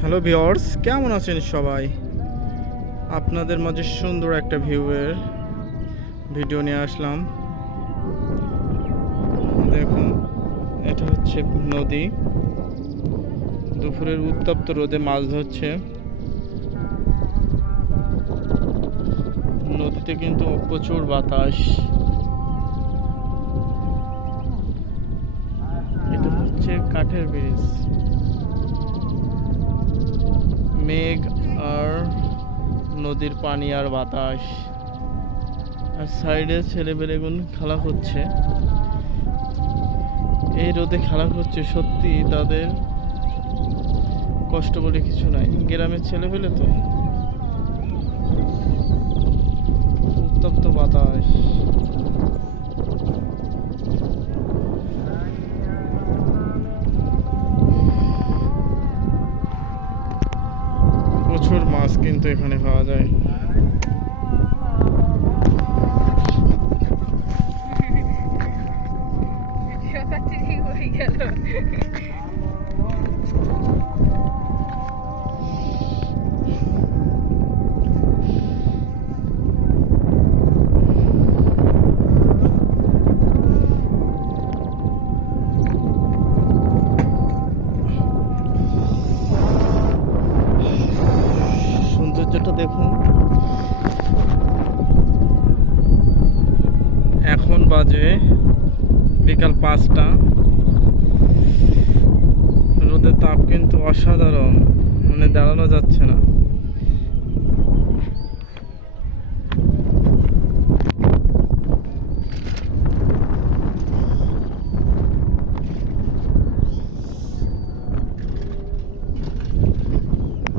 Hello viewers, কেমন আছেন সবাই? আপনাদের মাঝে সুন্দর একটা ভিউয়ের ভিডিও নিয়ে আসলাম। দেখুন, এটা হচ্ছে নদী। দুপুরের উত্তপ্ত রোদে মাছ ধরছে। নদীতে কিন্তু প্রচুর বাতাস। এটা হচ্ছে কাঠের ব্রিজ। মেঘ আর নদীর পানি আর বাতাস, আর সাইডে ছেলেবেলেগুলো খেলা করছে। এই রোদে খেলা করছে, সত্যি তাদের কষ্ট বলে কিছু নাই। গ্রামের ছেলেবেলে তো। উত্তপ্ত বাতাস, প্রচুর মাছ কিন্তু এখানে পাওয়া যায়। সৌন্দর্যটা দেখুন। এখন বাজে বিকাল 5টা। রোদের তাপ কিন্তু অসাধারণ, মানে দাঁড়ানো যাচ্ছে না।